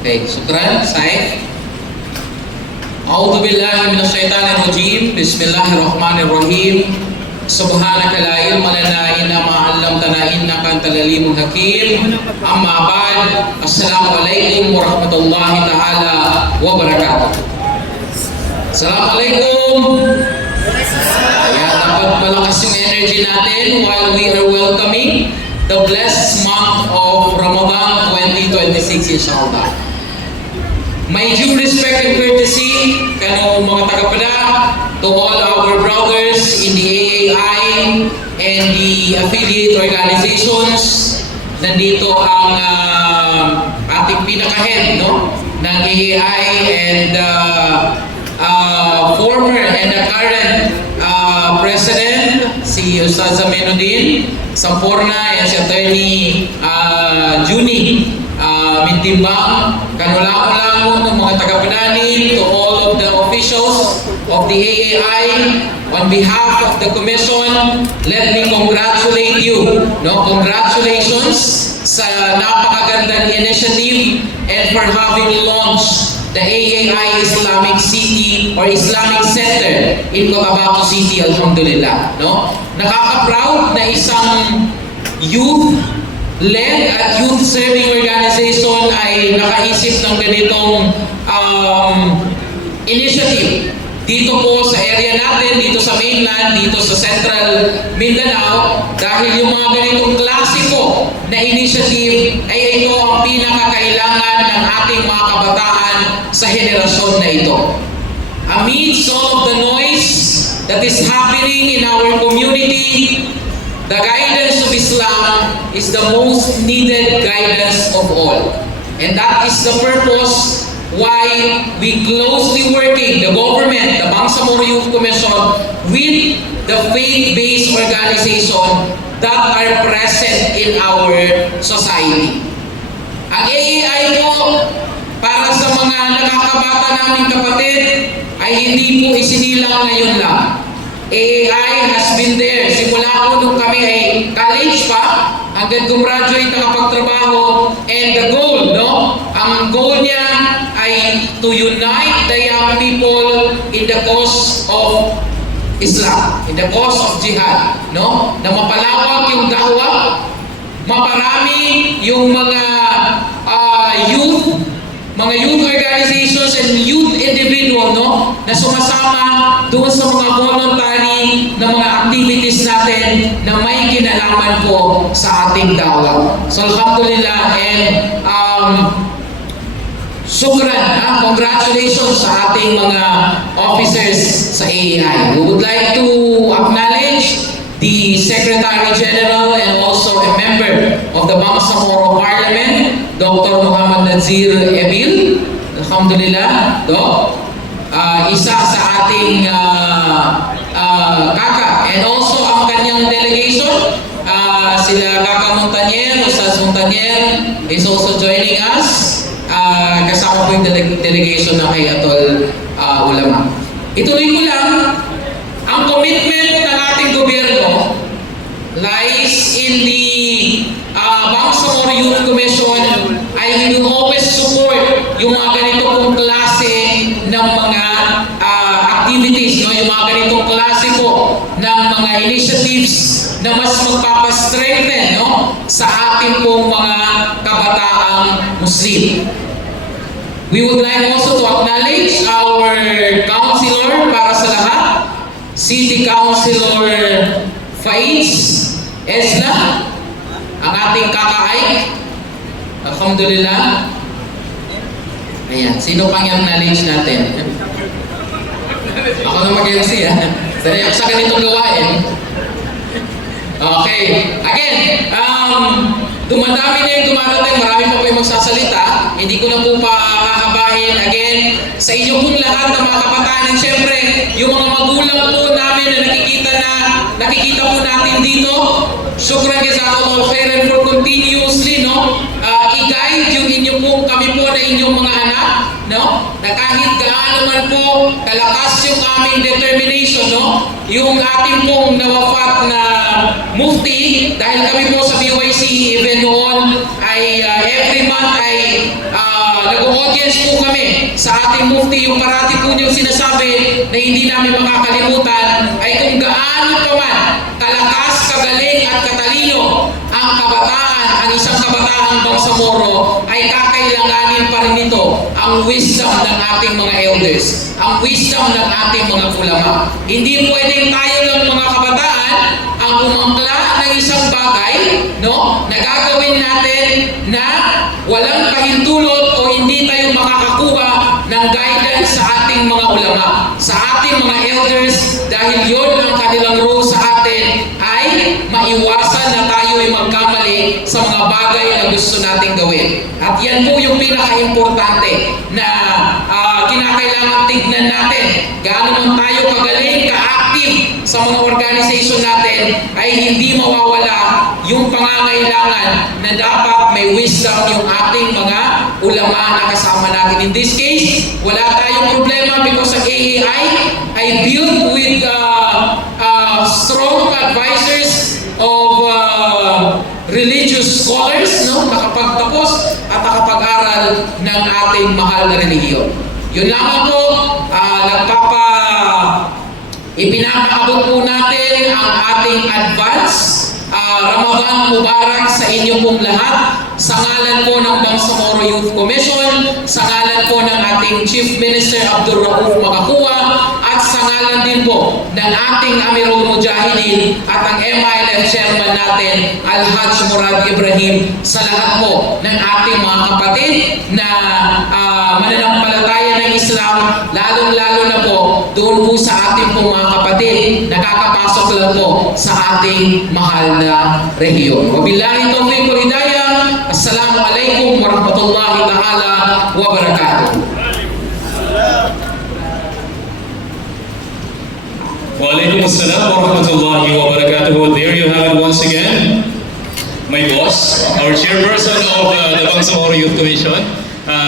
Okay, syukran, Saif. A'udzu billahi minasyaitonir rajim. Bismillahirrahmanirrahim. Subhanaka la ilma lana illa ma 'allamtana innaka antal alimul hakim. Amma ba'd. Assalamualaikum warahmatullahi taala wabarakatuh. Assalamualaikum. Kaya dapat malakas yung energy natin while we are welcoming the blessed month of Ramadan 2026 inshallah. My due respect and courtesy kanong mga tagapada to all our brothers in the AAI and the affiliate organizations. Nandito ang ating pinaka-head ng AAI and former and the current president, si Ustaz Zamenuddin Samporna and si Attorney Juni Mintimbang, kanulangon ng mga taga-Pinani, to all of the officials of the AAI. On behalf of the commission, let me congratulate you. Congratulations sa napakagandang initiative and for having launched the AAI Islamic City or Islamic Center in Cotabato City, alhamdulillah. Nakaka-proud na isang youth-led at youth-serving organization ay nakaisip ng ganitong initiative. Dito po sa area natin, dito sa mainland, dito sa Central Mindanao, dahil yung mga ganitong klase po na initiative ay ito ang pinakakailangan ng ating mga kabataan sa henerasyon na ito. Amidst all of the noise that is happening in our community, the guidance of Islam is the most needed guidance of all. And that is the purpose why we closely working, the government, the Bangsamoro Youth Commission, with the faith-based organization that are present in our society. Ang AAI po, para sa mga nakakabata naming kapatid, ay hindi po isinilang ngayon lang. AAI has been there. Simula po nung kami ay college pa, hanggang gumraduate nakapagtrabaho, and the goal, ang goal niya ay to unite the young people in the cause of Islam, in the cause of jihad, na mapalawak yung da'wah, maparami yung mga youth organizations and youth individual na sumasama doon sa mga voluntary na mga activities natin na may kinalaman po sa ating da'wah. So alhamdulillah and shukran, congratulations sa ating mga officers sa AAI. We would like to acknowledge the Secretary General and also a member of the Bangsamoro Parliament, Dr. Muhammad Nazir Ebil. Alhamdulillah, isa sa ating kaka, and also ang kanyang delegation, sila Kaka Montanier, Ustaz Montanier is also joining us. Kasama po yung delegation na kay Atol Ulama. Ituloy ko lang, ang commitment ng ating gobyerno lies in the Bangsamoro Youth Commission ay we will always support yung mga ganito pong klase ng mga activities, yung mga ganitong klase po ng mga initiatives na mas magpapastrengthen sa ating pong mga kabataang Muslim. We would like also to acknowledge our councilor para sa lahat, City Councilor Faiz Esna, ang ating kakaay. Alhamdulillah. Ayan, sino pang i-acknowledge natin? Ako na mag-MC Dahil ako sa ganitong gawain. Okay. Again, dumadami na yung dumarating, marami pa po yung magsasalita. Hindi ko na po pahahabahin. Again, sa inyo pong lahat ng mga kabataan, and syempre, yung mga magulang po namin na nakikita po natin dito, shukran jazakallahu khairan for continuously, i-guide yung inyo po, kami po na inyong mga anak, no? Na kahit gaano man po kalakas yung aming determination, no? Yung ating pong nawafat na mufti, dahil kami po sa BYC even noon ay every month ay nag-audience po kami sa ating mufti. Yung parati po niyong sinasabi na hindi namin makakalimutan ay kung gaano pa man kalakas, kagaling at katalino ang kabataan, ang isang kabataang Bangsamoro, ay kakailanganin pa rin ito ang wisdom ng ating mga elders, ang wisdom ng ating mga ulama. Hindi pwedeng tayo lang mga kabataan ang umangkla ng isang bagay, no, na gagawin natin na walang kahintulot o hindi tayo makakakuha ng guidance sa ating mga ulama, sa ating mga elders, dahil yon ang kanilang role sa atin ay maiwasan na tayo ay magkamali sa mga bagay na gusto nating gawin. At yan po yung pinaka-importante na kinakailangan tignan natin. Gaano man tayo kagaling, ka-active sa mga organization natin, ay hindi mawawala yung pangangailangan na dapat may wisdom yung ating mga ulama na kasama natin. In this case, wala tayong problema because ang AAI ay built with strong advisors of religious scholars, no? Nakapagtapos at nakapag-aral ng ating mahal na relihiyon. Yun lamang po, ipinapaabot po natin ang ating advance Ramadan Mubarak sa inyo pong lahat, sa ngalan po ng Bangsamoro Youth Commission, sa ngalan po ng ating Chief Minister Abdul Rauf Makakua, at sa ngalan din po ng ating Amirul Mujahideen at ang MILF Chairman natin, Al-Hajj Murad Ibrahim, sa lahat po ng ating mga kapatid na mananampalataya ng Islam, lalong-lalo na po doon po sa ating pong mga kapatid na kakapasok lang po sa ating mahal na rehiyon. Wabillahi tawfiq wal hidayah. Assalamu alaikum warahmatullahi ta'ala wabarakatuh. Walaikum assalam warahmatullahi wabarakatuh. There you have it once again. My boss, our chairperson of the Bangsamoro Youth Commission.